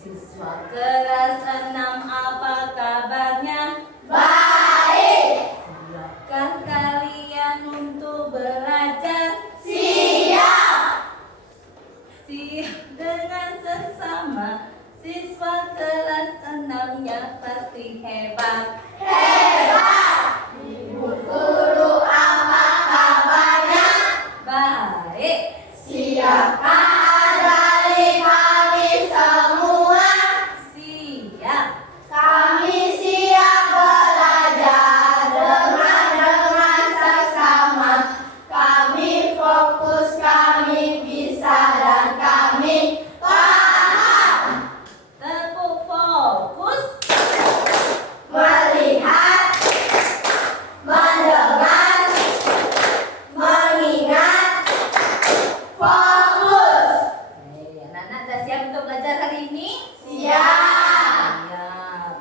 Siswa kelas 6 apa kabarnya? Baik. Siapkah kalian untuk belajar? Siap. Siap dengan sesama. Siswa kelas 6 yang pasti hebat. Hebat. Ibu guru apa kabarnya? Baik. Siapkah dari kami semua? Siap. Kami siap belajar dengan seksama. Kami fokus, kami bisa dan kami paham. Tepuk fokus. Melihat, mendengar, mengingat, fokus. Anak-anak sudah siap untuk belajar hari ini? Siap. Ya,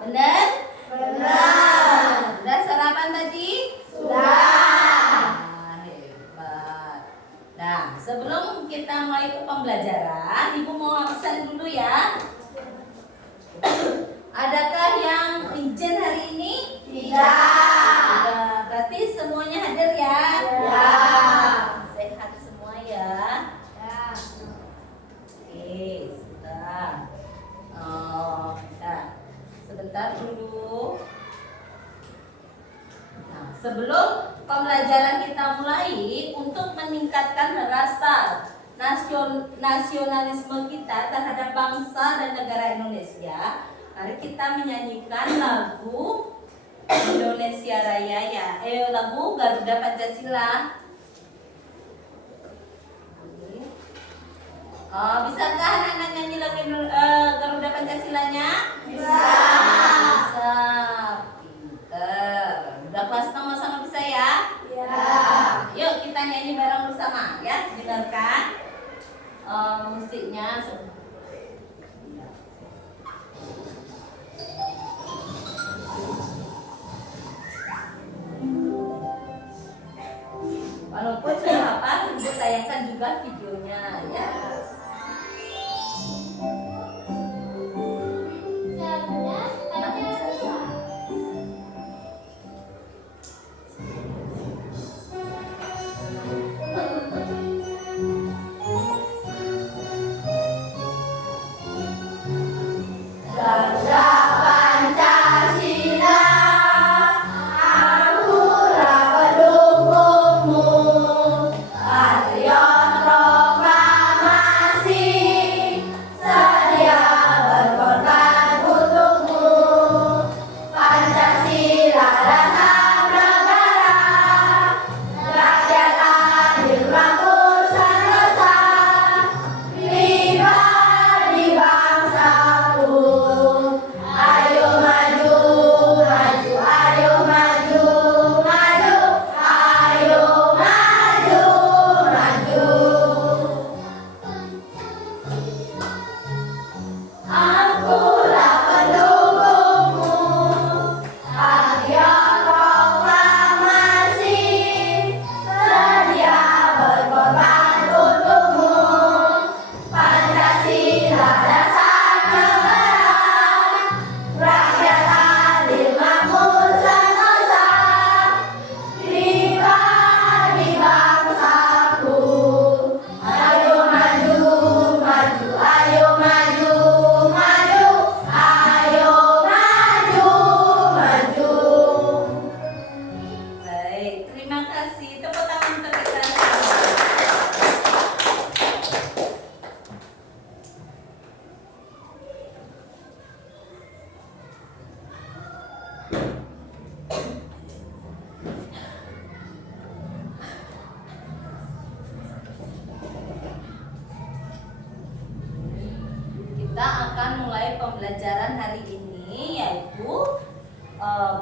benar? Benar. Sudah sarapan tadi? Sudah. Hebat. Nah, sebelum kita mulai ke pembelajaran, Ibu mau pesan dulu ya. Adakah yang izin hari ini? Tidak. Berarti semuanya hadir ya? Ya. Sehat semua ya. Oke, sebentar. Nah, sebentar dulu. Nah, sebelum pembelajaran kita mulai, untuk meningkatkan rasa nasionalisme kita terhadap bangsa dan negara Indonesia, mari kita menyanyikan lagu Indonesia Raya ya. Lagu Garuda Pancasila. Bisakah anak-anak nyanyi lagu Garuda Pancasilanya? Bisa. Bisa. Pinter. Udah kelas 6 sama bisa ya? Ya. Yuk kita nyanyi bareng bersama ya. Dengarkan musiknya. Walaupun sudah hafal, Ibu tayangkan juga videonya ya. Garuda Pancasila, aku pendukungmu. Patriot proklamasi. pembelajaran hari ini yaitu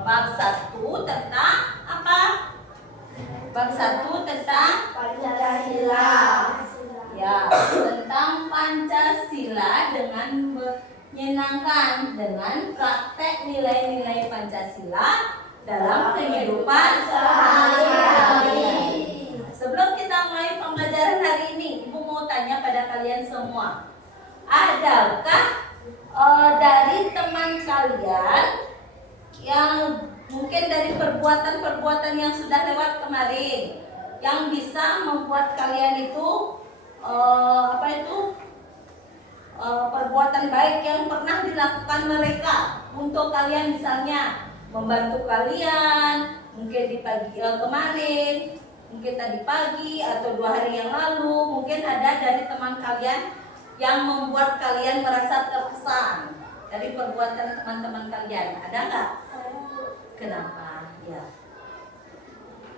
bab 1 tentang apa? Bab 1 tentang Pancasila. ya, tentang Pancasila dengan menyenangkan, dengan praktek nilai-nilai Pancasila dalam kehidupan sehari-hari. Sebelum kita mulai pembelajaran hari ini, Ibu mau tanya pada kalian semua, adakah dari teman kalian yang mungkin dari perbuatan-perbuatan yang sudah lewat kemarin yang bisa membuat kalian itu perbuatan baik yang pernah dilakukan mereka untuk kalian, misalnya membantu kalian mungkin di pagi kemarin, mungkin tadi pagi atau 2 hari yang lalu, mungkin ada dari teman kalian yang membuat kalian merasa terkesan dari perbuatan teman-teman kalian. Ada nggak? Kenapa? Ya.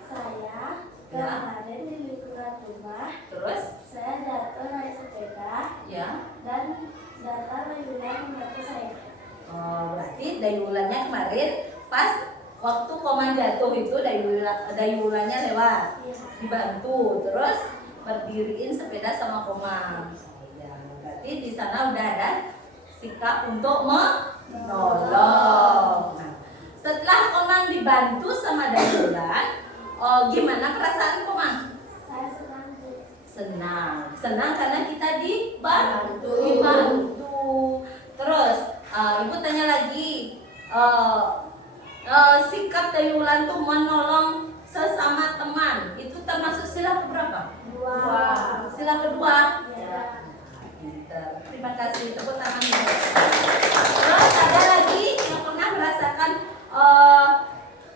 Saya Ya. kemarin di lingkungan rumah, Terus? saya jatuh naik sepeda Ya. dan datang Dayulan membantu saya. Oh, berarti dayulannya kemarin pas waktu Koman jatuh itu dayulannya lewat, Iya. dibantu, terus berdiriin sepeda sama Koman. Ya, berarti di sana udah ada sikap untuk menolong. Nah, setelah Koman dibantu sama dayulan, gimana perasaan Koman? Saya senang, Bu. Senang karena kita dibantu. Terus ibu tanya lagi, sikap dayulan tuh menolong sesama teman itu termasuk sila keberapa? 2. Sila kedua. Ya. Terima kasih, tepuk tangan. Terus ada lagi yang pernah merasakan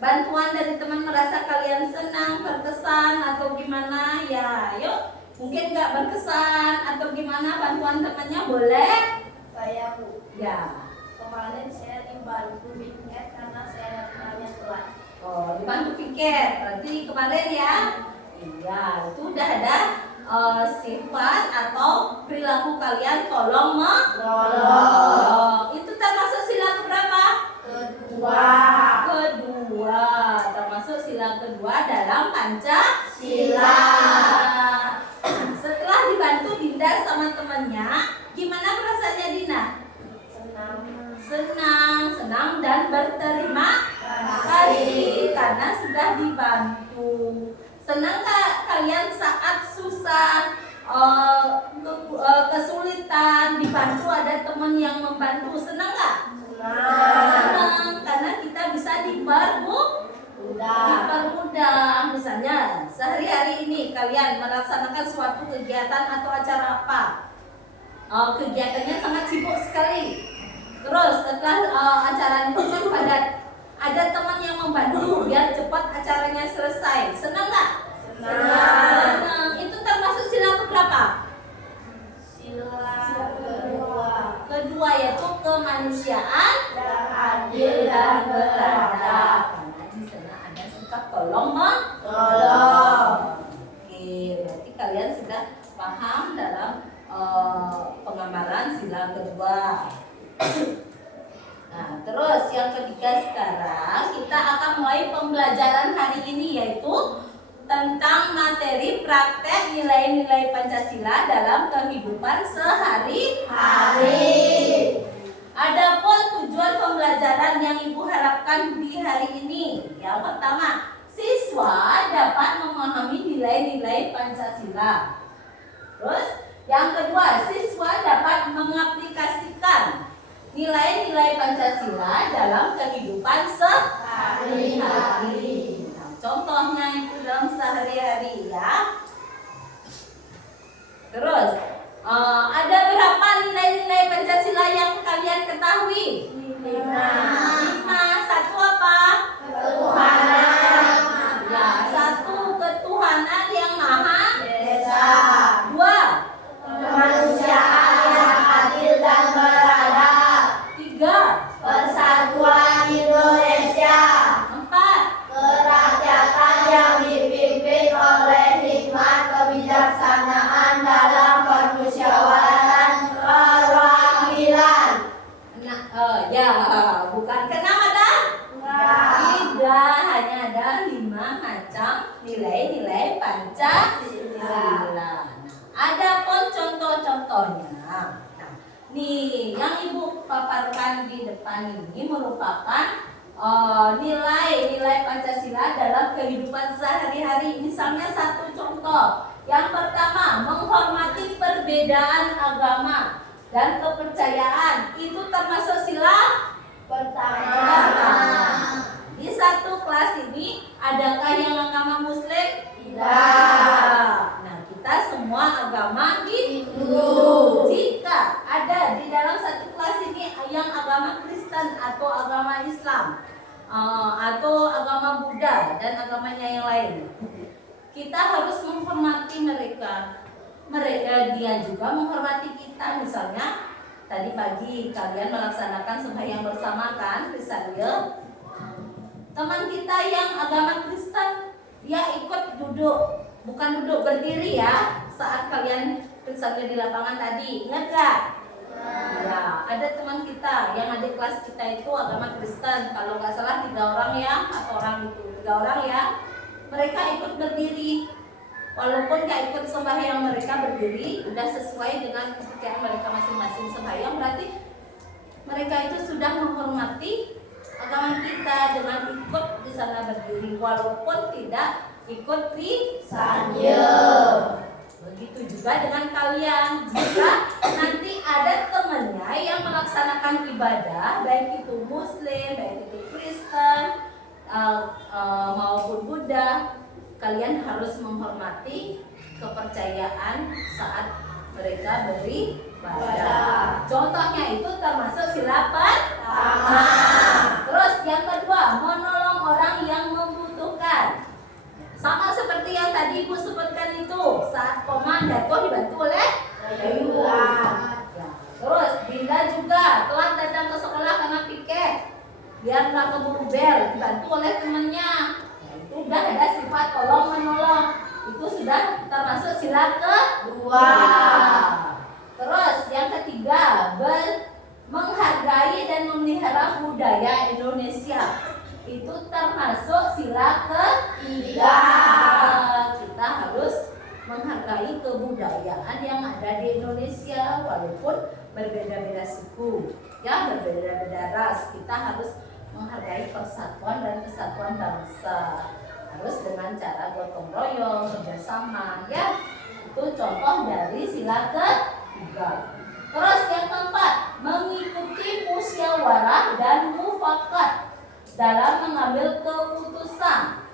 bantuan dari teman, merasa kalian senang, terkesan atau gimana? Ya, yuk. Mungkin nggak berkesan atau gimana, bantuan temannya boleh? Saya, Bu. Ya. Kemarin saya dibantu piket karena saya datangnya telat. Oh, dibantu piket. Berarti kemarin ya? Iya, itu udah ada sifat atau perilaku kalian tolong menolong. Itu termasuk sila keberapa? Kedua, termasuk sila kedua dalam Pancasila. Nah, setelah dibantu Dinda sama temannya, gimana perasaannya Dinda? Senang dan berterima kasih karena sudah dibantu. Senang nggak kalian saat susah, kesulitan, dibantu ada teman yang membantu? Senang nggak? Senang karena kita bisa dipermudah. Misalnya sehari-hari ini kalian melaksanakan suatu kegiatan atau acara apa, kegiatannya sangat sibuk sekali. Terus setelah acara itu kan padat, ada teman yang membantu biar cepat acaranya selesai. Senang nggak? Senang. Itu termasuk sila keberapa? Kedua, yaitu kemanusiaan yang adil dan beradab. Karena di sana ada sikap tolong Oke, berarti kalian sudah paham dalam pengamalan sila kedua. Nah, terus yang ketiga, sekarang kita akan mulai pembelajaran hari ini, yaitu tentang materi praktek nilai-nilai Pancasila dalam kehidupan sehari-hari. Adapun tujuan pembelajaran yang Ibu harapkan di hari ini, yang pertama, siswa dapat memahami nilai-nilai Pancasila. Terus, yang kedua, siswa dapat mengaplikasikan nilai-nilai Pancasila dalam kehidupan sehari-hari. Nah, contohnya itu dalam sehari-hari ya. Terus, ada berapa nilai-nilai Pancasila yang kalian ketahui? 5. Satu apa? Ketuhanan. Ya, 1 ketuhanan yang maha Esa. 2. Kemanusiaan yang adil dan beradab. 3. Persatuan Indonesia. macam nilai-nilai Pancasila. Nah, adapun contoh-contohnya. Nah, nih yang Ibu paparkan di depan ini merupakan nilai-nilai Pancasila dalam kehidupan sehari-hari. Misalnya satu contoh. Yang pertama, menghormati perbedaan agama dan kepercayaan. Itu termasuk sila pertama. Di satu kelas ini, adakah yang agama Muslim? Tidak. Nah, kita semua agama Hindu. Jika ada di dalam satu kelas ini yang agama Kristen atau agama Islam, atau agama Buddha dan agamanya yang lain, kita harus menghormati mereka. Dia juga menghormati kita. Misalnya tadi pagi kalian melaksanakan sembahyang bersama kan, misalnya teman kita yang agama Kristen, dia ikut duduk, bukan duduk berdiri ya, saat kalian misalnya di lapangan tadi, ingat gak? Ya, ada teman kita yang adik kelas kita itu agama Kristen, kalau nggak salah 3 orang ya, atau orang itu 3 orang ya, mereka ikut berdiri, walaupun nggak ikut sembahyang mereka berdiri, udah sesuai dengan kepercayaan mereka masing-masing sembahyang, berarti mereka itu sudah menghormati agama kita dengan ikut di sana berdiri, walaupun tidak ikut di sana. Begitu juga dengan kalian. Jika nanti ada temannya yang melaksanakan ibadah, baik itu Muslim, baik itu Kristen, maupun Buddha, kalian harus menghormati kepercayaan saat mereka beribadah. Contohnya itu termasuk sila pertama. Terus yang kedua, menolong orang yang membutuhkan. Sama seperti yang tadi Ibu sebutkan itu, saat koma jatuh dibantu oleh Ibu. Ya. Terus Dinda juga telat datang ke sekolah karena piket, biar nggak keburu bel, dibantu oleh temannya. Nah, itu udah ada sifat tolong menolong. Itu sudah termasuk sila kedua. Terus yang ketiga, menghargai dan memelihara budaya Indonesia. Itu termasuk sila ketiga. Kita harus menghargai kebudayaan yang ada di Indonesia, walaupun berbeda-beda suku, ya, berbeda-beda ras. Kita harus menghargai persatuan dan kesatuan bangsa. Harus dengan cara gotong royong, kerjasama, ya. Itu contoh dari sila ketiga. Terus yang keempat, mengikuti musyawarah dan mufakat dalam mengambil keputusan.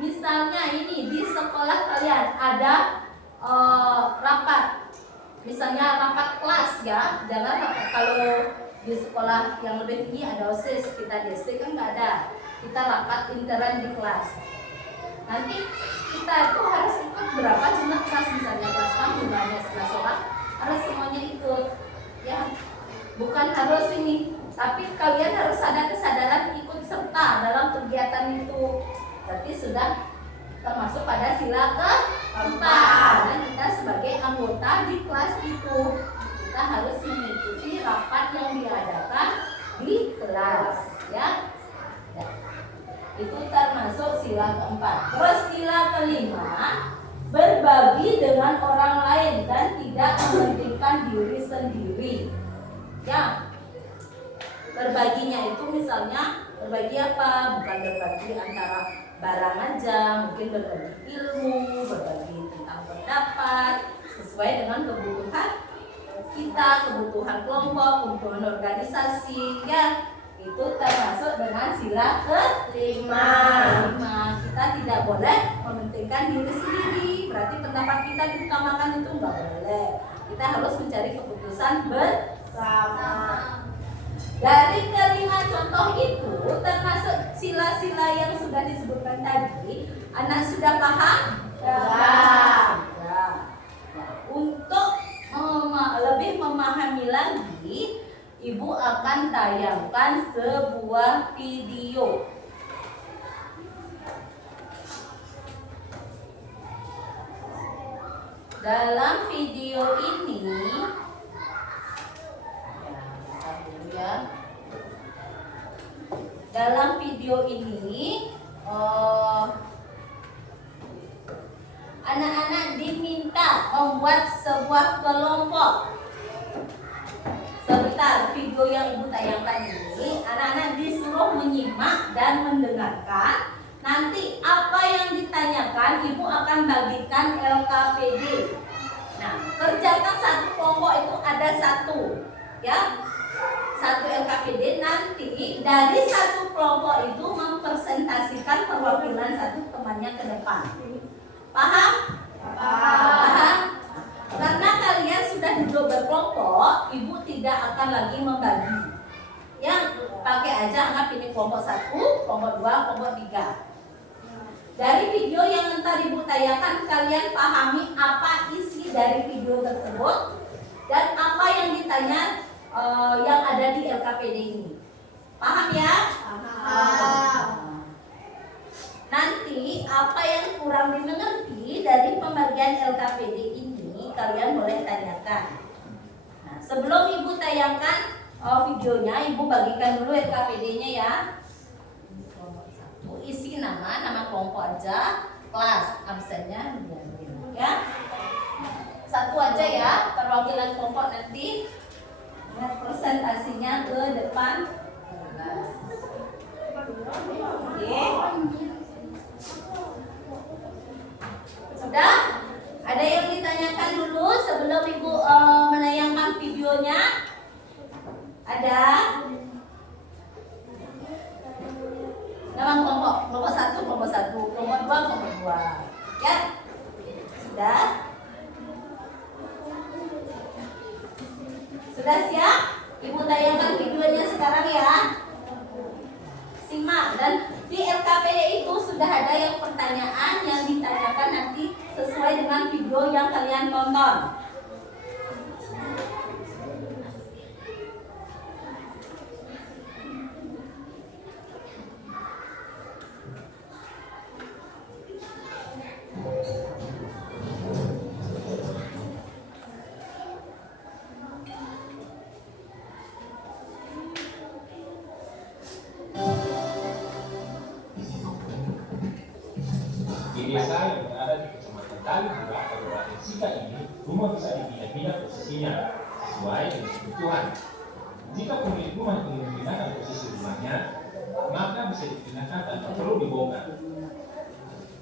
Misalnya ini di sekolah kalian ada rapat, misalnya rapat kelas ya, jangan kalau di sekolah yang lebih tinggi ada OSIS, kita di SD kan nggak ada, kita rapat intern di kelas. Nanti kita itu harus ikut berapa jumlah kelas, misalnya kelas 6 jumlahnya 11 orang, harus semuanya ikut ya, bukan harus ini, tapi kalian harus ada kesadaran ikut serta dalam kegiatan itu. Berarti sudah termasuk pada sila keempat. Dan kita sebagai anggota di kelas itu, kita harus mengikuti rapat yang diadakan di kelas, ya. Itu termasuk sila keempat. Terus sila kelima, berbagi dengan orang lain dan tidak mementingkan diri sendiri. Ya. Berbaginya itu misalnya berbagi apa? Bukan berbagi antara barang aja, mungkin berbagi ilmu, berbagi tentang pendapat sesuai dengan kebutuhan kita, kebutuhan kelompok, kebutuhan organisasi, ya. Itu termasuk dengan sila kelima. Kita tidak boleh mementingkan diri sendiri, berarti pendapat kita diutamakan, itu nggak boleh. Kita harus mencari keputusan bersama. Dari kelima contoh itu termasuk sila-sila yang sudah disebutkan tadi. Anak sudah paham? Ya. Untuk lebih memahami lagi, Ibu akan tayangkan sebuah video. Dalam video ini, dalam video ini anak-anak diminta membuat sebuah kelompok. Sebentar, video yang Ibu tayangkan ini, anak-anak disuruh menyimak dan mendengarkan. Nanti apa yang ditanyakan, Ibu akan bagikan LKPD. Nah, kerjakan satu kelompok itu ada satu, ya, satu LKPD. Nanti dari satu kelompok itu mempresentasikan perwakilan satu temannya ke depan. Paham? Paham? Karena kalian sudah duduk berkelompok, Ibu tidak akan lagi membagi. Ya, pakai aja anggap ini kelompok 1, kelompok 2, kelompok 3. Dari video yang nanti Ibu tayangkan, kalian pahami apa isi dari video tersebut dan apa yang ditanya yang ada di LKPD ini. Paham ya? Paham. Nanti apa yang kurang dimengerti dari pembagian LKPD ini kalian boleh tanyakan. Nah, sebelum Ibu tayangkan videonya, Ibu bagikan dulu LKPD-nya ya. Isi nama kelompok aja, kelas, absennya ya. Satu aja ya, perwakilan kelompok nanti presentasinya ke depan. Oke. Sudah? Ada yang ditanyakan dulu sebelum Ibu menayangkan videonya? Ada? Nama kelompok 1, kelompok 1, kelompok 2, kelompok 2. Ya? Sudah? Sudah siap? Ibu tayangkan videonya sekarang ya. Simak, dan di LKPD itu sudah ada yang pertanyaan yang ditanyakan nanti sesuai dengan video yang kalian tonton. Di desa yang berada di Kecamatan Talihura, Kabupaten Sika ini, rumah bisa dipindah-pindah posisinya sesuai dengan kebutuhan. Jika pemilik rumah ingin memindahkan posisi rumahnya, maka bisa dipindahkan tanpa perlu dibongkar.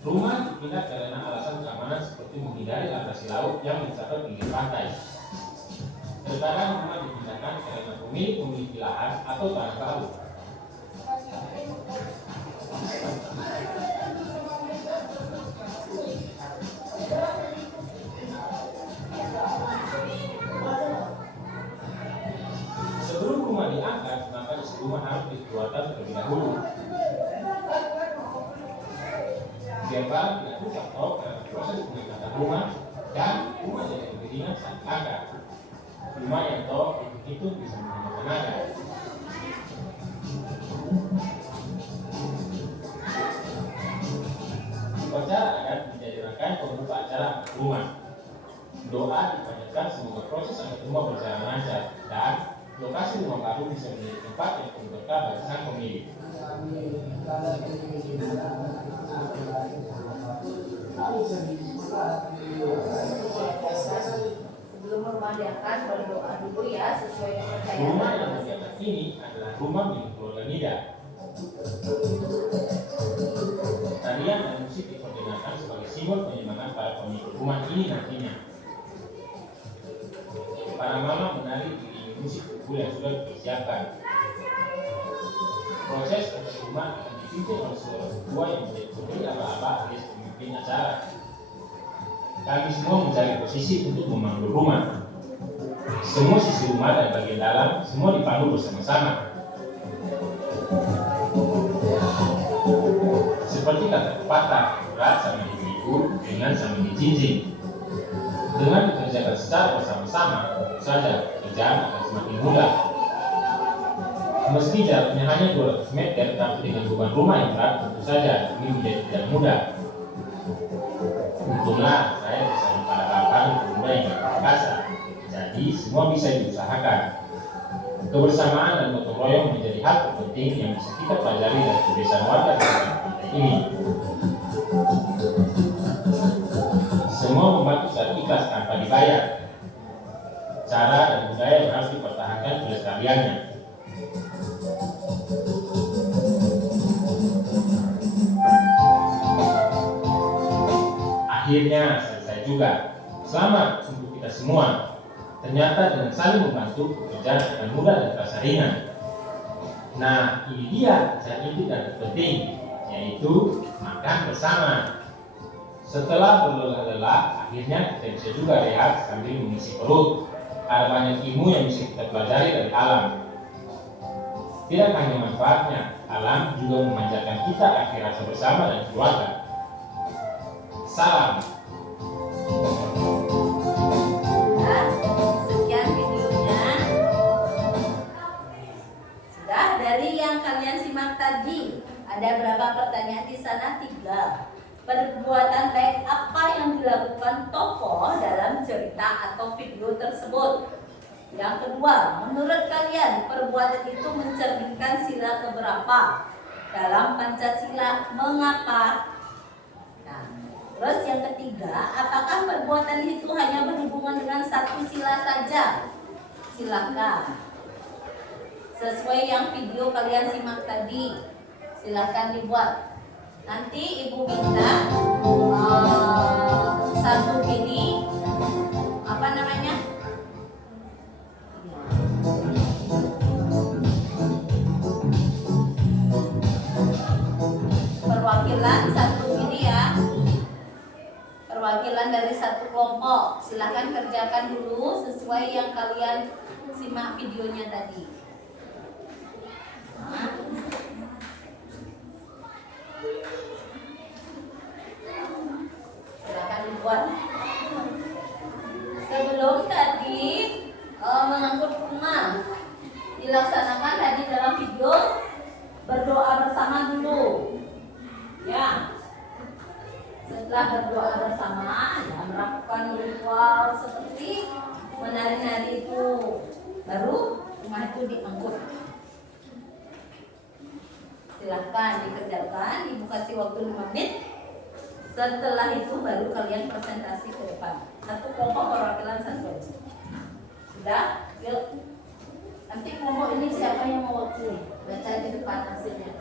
Rumah dipindah karena alasan keamanan seperti menghindari abrasi laut yang mencapai pinggir pantai. Terkadang rumah dipindahkan karena pemilik memiliki lahan atau tanah baru. Sebelum rumah diangkat, maka isi rumah harus dikeluarkan terlebih dahulu. Biar barang tidak rusak karena proses pengangkatan rumah dan rumah jadi lebih ringan saat diangkat. Rumah yang itu bisa menggunakan tenaga. Upacara adat menjadi rangkaian pembuka acara rumah. Doa dipanjatkan semoga proses angkat rumah berjalan lancar dan lokasi rumah baru bisa menjadi tempat yang penuh berkah bagi sang pemilik. Sebelum rumah diangkat, berdoa dulu ya sesuai dengan kepercayaan. Rumah yang diangkat ini adalah rumah milik keluarga Nida. Tarian dan musik diperdengarkan sebagai simbol penyemangat para pemilik rumah ini nantinya. Para mama menari diiringi musik kumpul yang sudah dipersiapkan. Proses angkat rumah akan dipimpin oleh saudara tua yang menjadi putri aba-aba alias pemimpin acara. Kami semua mencari posisi untuk memanggul rumah. Semua sisi rumah dan bagian dalam semua dipanggul bersama-sama. Seperti kata pepatah, berat sama dipikul, ringan sama dijinjing. Dengan dikerjakan secara bersama-sama, tentu saja kerjaan akan semakin mudah. Meski jaraknya hanya 200 meter, tapi dengan beban rumah yang berat, tentu saja ini menjadi tidak mudah. Untunglah saya bersama para bapak dan pemuda yang berkasa, jadi semua bisa diusahakan. Kebersamaan dan gotong royong menjadi hal terpenting yang bisa kita pelajari dari kebiasaan warga di ini. Semua membantu secara ikhlas tanpa dibayar. Cara dan budaya yang harus dipertahankan kelestariannya. Akhirnya selesai juga. Selamat untuk kita semua. Ternyata dengan saling membantu, pekerjaan akan mudah dan terasa ringan. Nah, ini dia yang inti dan penting, yaitu makan bersama. Setelah berlelah-lelah, akhirnya kita bisa juga rehat sambil mengisi perut. Ada banyak ilmu yang bisa kita pelajari dari alam. Tidak hanya manfaatnya, alam juga memanjakan kita akhir rasa bersama dan keluarga. Salam. Nah, sekian videonya. Sudah dari yang kalian simak tadi, ada berapa pertanyaan di sana? 3. Perbuatan baik apa yang dilakukan tokoh dalam cerita atau video tersebut? Yang kedua, menurut kalian perbuatan itu mencerminkan sila keberapa dalam Pancasila? Mengapa? Nah, terus yang ketiga, apakah perbuatan itu hanya berhubungan dengan satu sila saja? Silakan. Sesuai yang video kalian simak tadi, silakan dibuat. Nanti ibu minta satu ini apa namanya? Perwakilan satu ini ya. Perwakilan dari satu kelompok. Silakan kerjakan dulu sesuai yang kalian simak videonya tadi. Silakan dibuat. Sebelum tadi mengangkut rumah dilaksanakan tadi dalam video, berdoa bersama dulu. Ya. Setelah berdoa bersama, ya, melakukan ritual seperti menari-nari itu, baru rumah itu diangkut. Silahkan dikerjakan, ibu kasih waktu 5 menit. Setelah itu baru kalian presentasi ke depan. Satu kelompok perwakilan satu aja. Sudah? Yuk. Nanti kelompok ini siapa yang mewakili? Baca di depan hasilnya.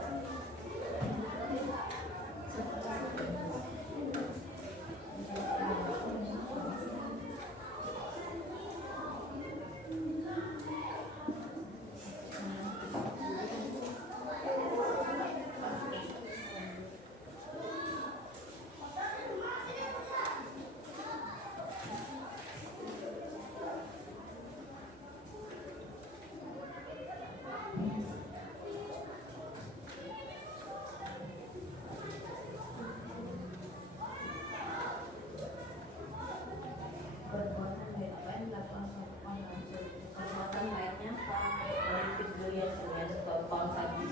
Perbuatan baiknya apa? Dari video yang kalian tonton tadi.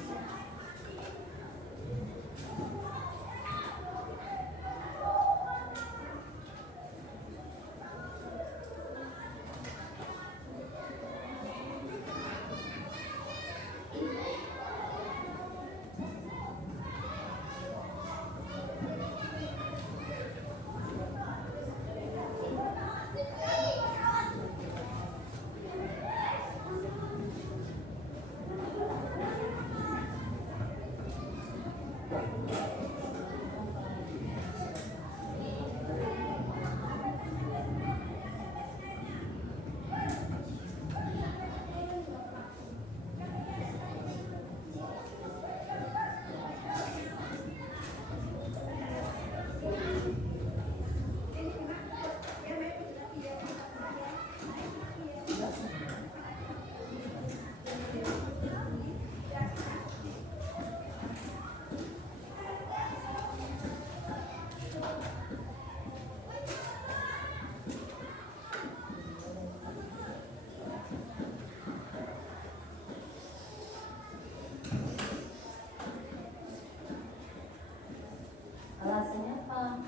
Alasannya apa?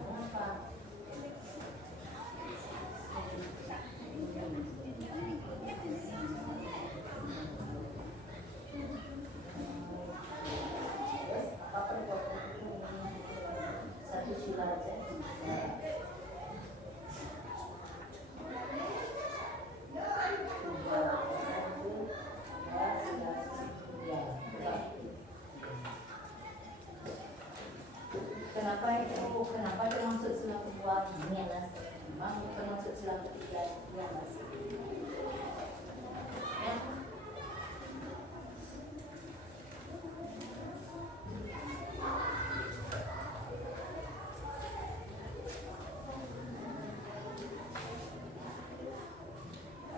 Kenapa? Terus apa Kenapa termasuk sila kedua? Ini adalah memang termasuk sila ketiga. Ya, Mas. Ya.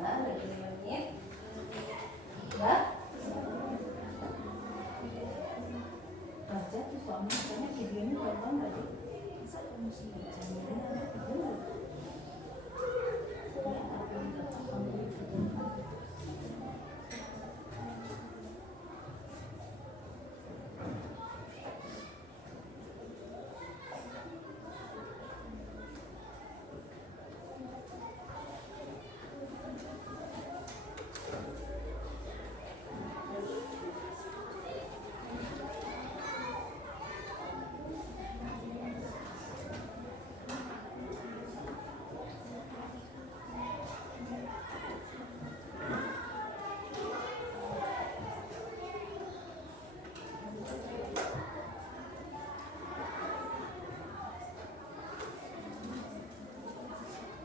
Lagi 5 menit. Udah? Baca tuh suami katanya videonya gampang tadi. Masa kamu sih bacanya?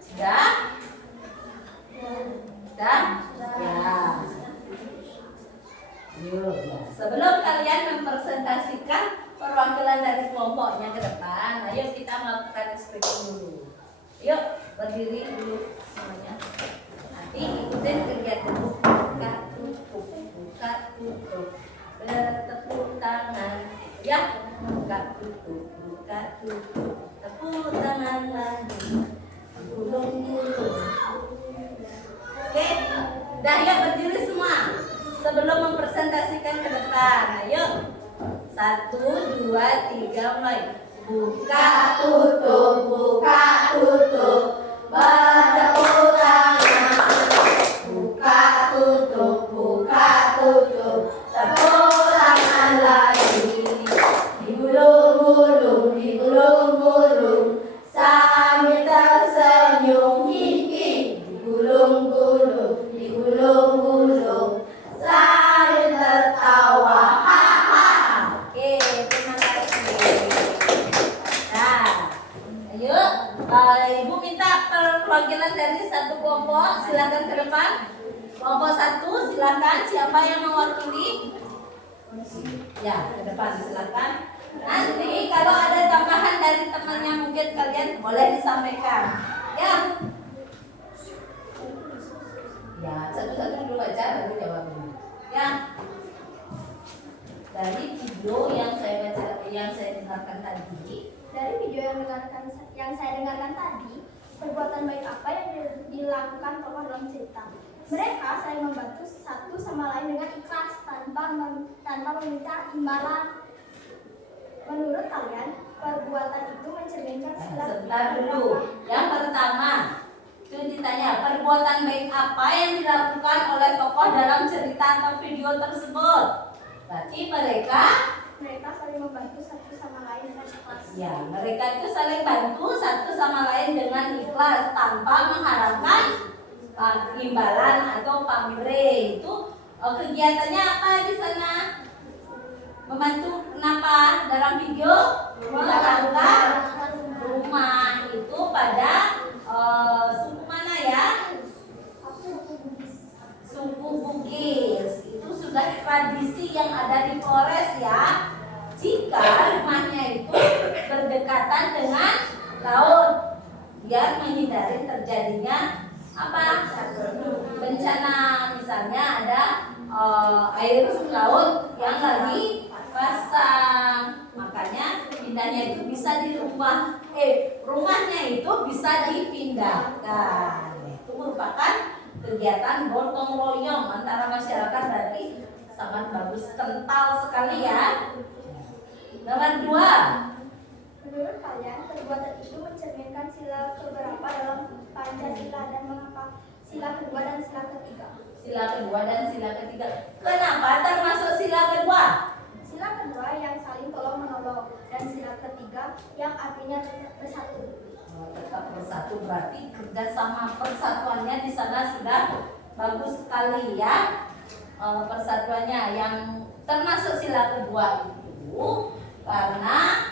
Sudah? Sudah? Ya. Yuk, ya. Sebelum kalian mempresentasikan perwakilan dari kelompoknya ke depan, ayo kita melakukan stretching dulu. Yuk, berdiri dulu semuanya. Nanti ikutin kegiatan buka tutup, buka tutup, bertepuk tangan. Ya, buka tutup, tepuk tangan lagi. Gulung-gulung. Oke, dah ya berdiri semua. Sebelum mempresentasikan ke depan, ayo. 1, 2, 3, mulai. Buka tutup, bertepuk tangan. Buka tutup, tepuk tangan lagi. Digulung-gulung, sambil tersenyum, hihi. Digulung-gulung, sambil tertawa, haha. Oke, terima kasih. Nah, ayo, Ibu minta perwakilan dari satu kelompok, silakan ke depan. Kelompok 1, silakan. Siapa yang mewakili? Ya, ke depan silakan. Nanti kalau ada tambahan dari temannya mungkin kalian boleh disampaikan. Ya. Ya, satu-satu dulu aja baru jawab dulu. Ya. Dari video yang saya dengarkan tadi. Dari video yang saya dengarkan tadi, perbuatan baik apa yang dilakukan tokoh dalam cerita? Mereka saling membantu satu sama lain dengan ikhlas tanpa meminta imbalan. Menurut kalian, perbuatan itu mencerminkan sila Sebentar dulu. Yang pertama, itu ditanya perbuatan baik apa yang dilakukan oleh tokoh dalam cerita atau video tersebut. Berarti mereka saling membantu satu sama lain dengan ikhlas. Ya, mereka itu saling bantu satu sama lain dengan ikhlas tanpa mengharapkan imbalan atau pamrih. Itu kegiatannya apa di sana? Membantu kenapa? Dalam video merangkak rumah itu pada suku mana ya? Suku Bugis. Itu sudah tradisi yang ada di Flores ya. Jika rumahnya itu berdekatan dengan laut, biar menghindari terjadinya apa? Bencana, misalnya ada air laut yang lagi pasang, makanya pindahnya itu bisa di rumahnya itu bisa dipindahkan. Itu merupakan kegiatan gotong royong antara masyarakat, berarti sangat bagus, kental sekali ya. Nomor 2. Menurut kalian, perbuatan itu mencerminkan sila keberapa dalam Pancasila dan mengapa sila kedua dan sila ketiga? Sila kedua dan sila ketiga. Kenapa termasuk sila kedua? Sila kedua yang saling tolong menolong dan sila ketiga yang artinya bersatu. Tetap bersatu, berarti kerjasama persatuannya di sana sudah bagus sekali ya. Persatuannya yang termasuk sila kedua itu karena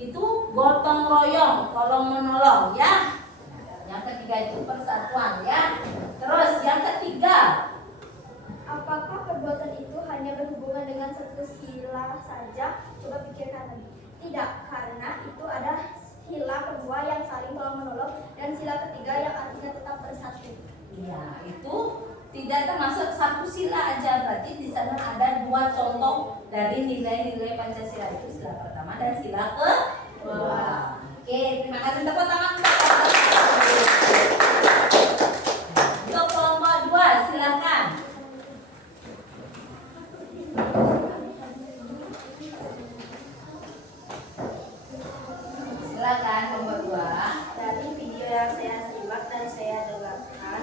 itu gotong royong, tolong menolong ya. Yang ketiga itu persatuan ya. Terus yang ketiga, Apakah perbuatan itu hanya berhubungan dengan satu sila saja? Coba pikirkan lagi. Tidak, karena itu ada sila kedua yang saling tolong menolong dan sila ketiga yang artinya tetap bersatu. ya itu tidak termasuk satu sila aja, berarti di sana ada dua contoh dari nilai-nilai Pancasila itu sila pertama dan sila kedua. Oke, terima kasih, tepuk tangan. Untuk kelompok 2 silakan. Silakan kelompok 2. Dari video yang saya simak dan saya dengarkan,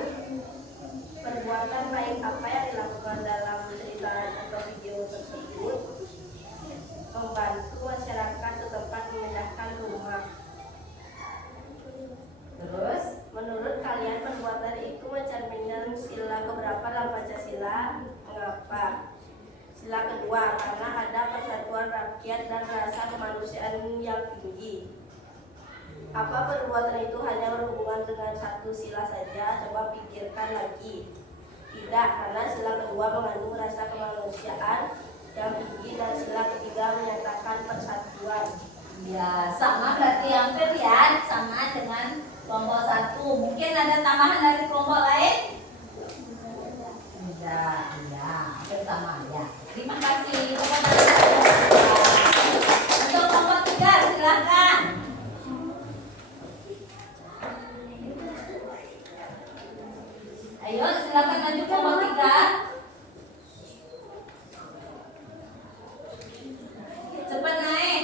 perbuatan baik apa yang dilakukan dalam cerita atau video tersebut membantu masyarakat setempat memindahkan rumah. Terus Menurut kalian perbuatan itu mencerminkan sila keberapa dalam Pancasila? Mengapa? Sila kedua, karena ada persatuan rakyat dan rasa kemanusiaan yang tinggi. Apa perbuatan itu hanya berhubungan dengan satu sila saja? Coba pikirkan lagi. Tidak, karena sila kedua mengandung rasa kemanusiaan yang tinggi dan sila ketiga menyatakan persatuan. ya sama, berarti yang lihat sama dengan kelompok 1. Mungkin ada tambahan dari kelompok lain? Tidak, ya hampir sama ya. Terima kasih. Tepuk tangan. Untuk kelompok 3 silakan. Ayo silakan maju kelompok 3. Cepat naik.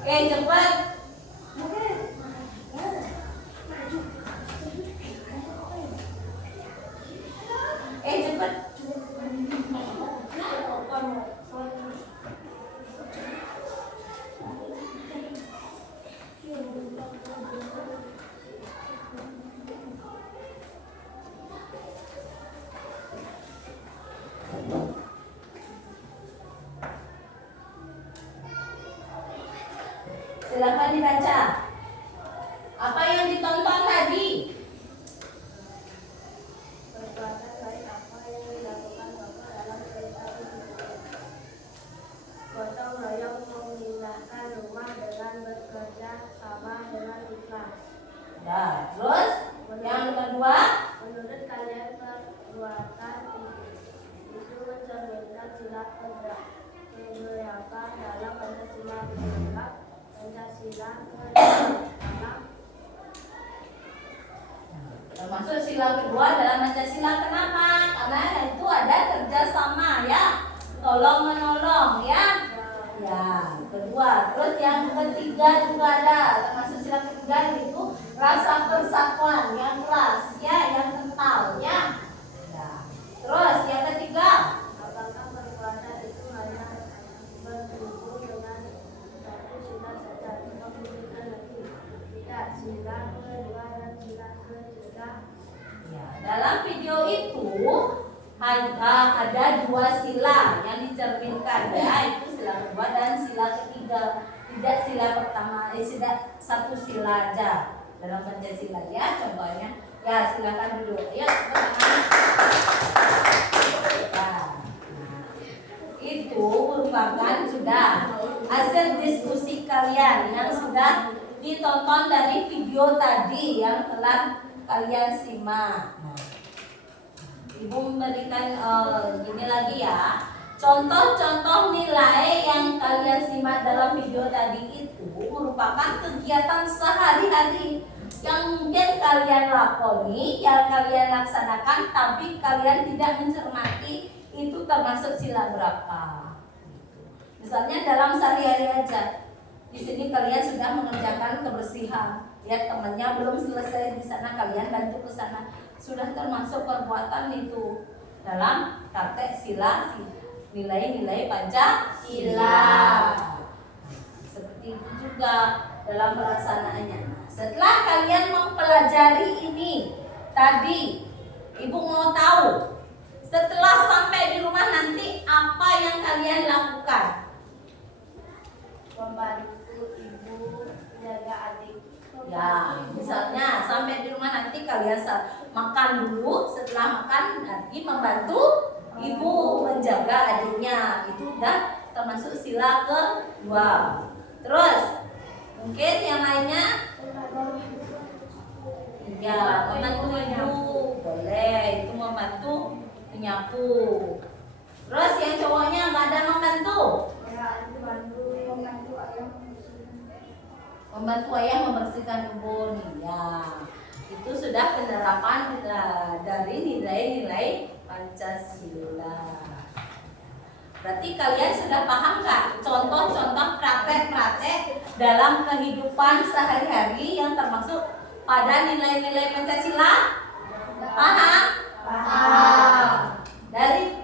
Oke, cepat. Cepat. Silakan dibaca. Apa yang ditonton tadi? Perbuatan baik apa yang dilakukan Bapak dalam cerita video? Gotong royong memindahkan rumah dengan bekerja sama dengan ikhlas. Ya, terus yang kedua, Menurut kalian perbuatan itu mencerminkan sila keberapa dalam Pancasila? Pancasila pertama. termasuk sila kedua dalam Pancasila. Kenapa? Karena itu ada kerjasama ya, tolong menolong ya. Ya, kedua. Terus yang ketiga juga ada, termasuk sila ketiga itu rasa persatuan yang keras ya, yang kental ya. Ya. Terus yang ketiga, Apakah perbuatan itu hanya berhubung dengan satu sila saja? Coba pikirkan lagi. Tidak, sila kedua dan sila ketiga. ya, dalam video itu ada dua sila yang dicerminkan ya, itu sila kedua dan sila ketiga. Tidak sila pertama, tidak satu sila aja dalam Pancasila ya. Contohnya, ya silakan duduk. Ayo tepuk tangan. Ya, nah, itu merupakan sudah hasil diskusi kalian yang sudah ditonton dari video tadi yang telah kalian simak. Nah, Ibu memberikan gini lagi ya, contoh-contoh nilai yang kalian simak dalam video tadi itu merupakan kegiatan sehari-hari yang mungkin kalian lakoni, yang kalian laksanakan, tapi kalian tidak mencermati itu termasuk sila berapa. Misalnya dalam sehari-hari aja, di sini kalian sudah mengerjakan kebersihan, lihat temannya belum selesai di sana, kalian bantu ke sana, sudah termasuk perbuatan itu dalam praktek sila nilai-nilai Pancasila. Seperti itu juga dalam pelaksanaannya. Setelah kalian mempelajari ini tadi, Ibu mau tahu Setelah sampai di rumah nanti apa yang kalian lakukan? Membantu ibu jaga adik. Ya, misalnya sampai di rumah nanti kalian makan dulu, setelah makan nanti membantu ibu menjaga adiknya. Itu udah termasuk sila kedua. Terus mungkin yang lainnya, ya membantu ibu boleh, itu membantu menyapu. Terus yang cowoknya nggak ada membantu, membantu ayah membersihkan kebun. Ya, itu sudah penerapan dari nilai-nilai Pancasila. Berarti kalian sudah paham nggak contoh-contoh praktek-praktek dalam kehidupan sehari-hari yang termasuk pada nilai-nilai Pancasila? Paham? Paham. Dari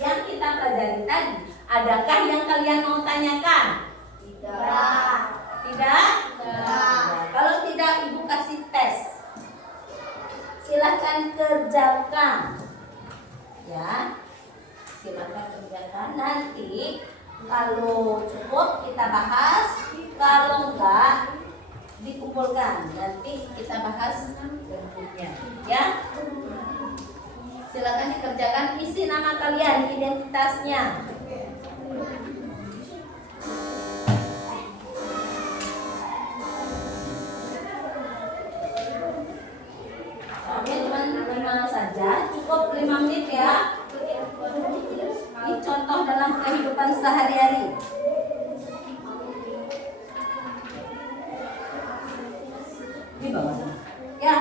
yang kita pelajari tadi, adakah yang kalian mau tanyakan? Tidak. Tidak? Tidak. Kalau tidak, ibu kasih tes. Silahkan kerjakan. Ya, silahkan kerjakan. Nanti kalau cukup kita bahas, kalau enggak dikumpulkan. Nanti kita bahas berikutnya. Ya, silahkan dikerjakan. Isi nama kalian, identitasnya. Soalnya cuma 5 saja, cukup 5 menit ya. Ini contoh dalam kehidupan sehari-hari. Di bawahnya. Ya,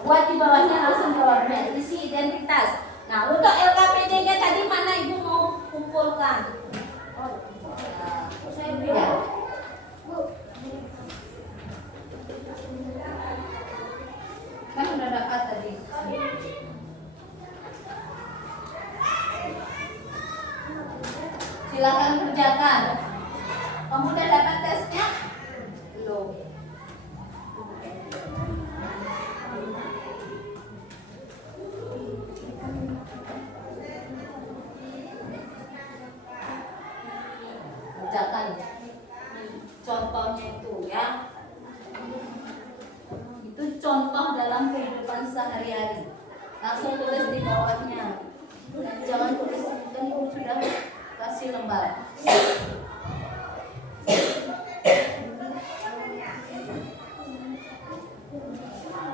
buat di bawahnya langsung jawabnya. Isi identitas. Nah, untuk LKPD-nya tadi mana ibu mau kumpulkan? Ya. Kan udah dapat tadi. Silakan kerjakan. Kamu udah dapat tesnya? Belum. Kerjakan. Contohnya itu ya. Itu contoh dalam kehidupan sehari-hari. Langsung tulis di bawahnya. Jangan tulis kan ibu sudah kasih lembar.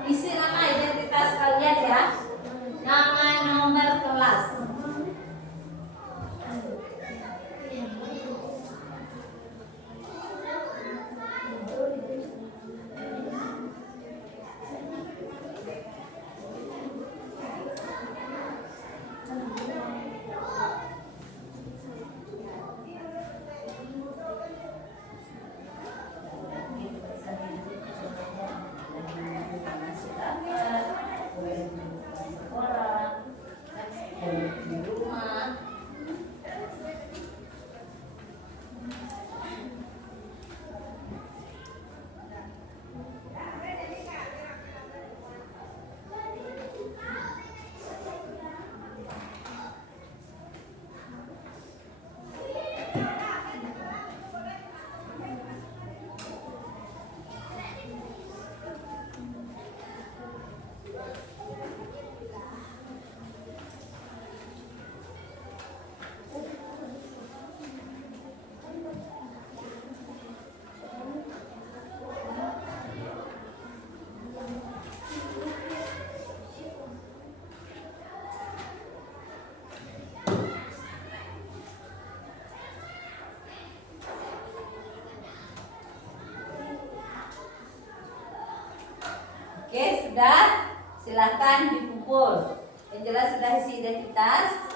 Isi nama identitas kalian ya. Nama, nomor kelas. Di rumah. Oke, sudah. Silakan dikumpul. Yang jelas sudah isi identitas.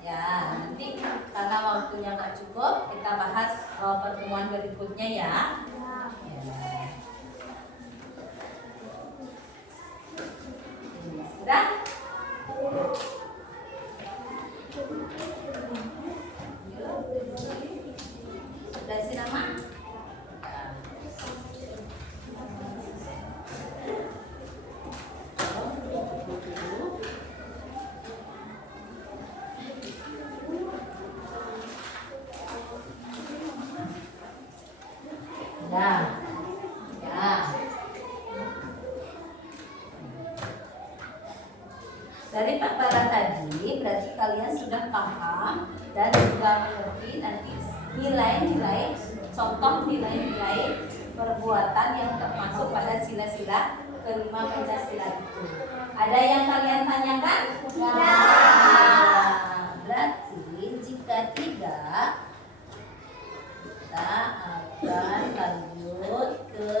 Ya, nanti karena waktunya nggak cukup, kita bahas pertemuan berikutnya ya. Sudah? Sudah isi nama? Dari paparan tadi berarti kalian sudah paham dan sudah mengerti nanti nilai-nilai, contoh nilai-nilai perbuatan yang termasuk pada sila-sila kelima Pancasila itu. Ada yang kalian tanyakan? Berarti jika tidak, kita akan lanjut ke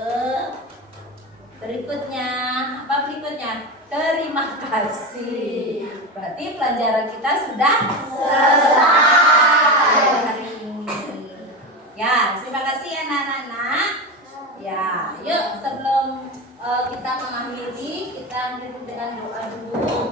berikutnya. Apa berikutnya? Terima kasih. Berarti pelajaran kita sudah selesai hari ini. Ya, terima kasih anak-anak. Ya, yuk sebelum kita mengakhiri, kita dengan doa dulu.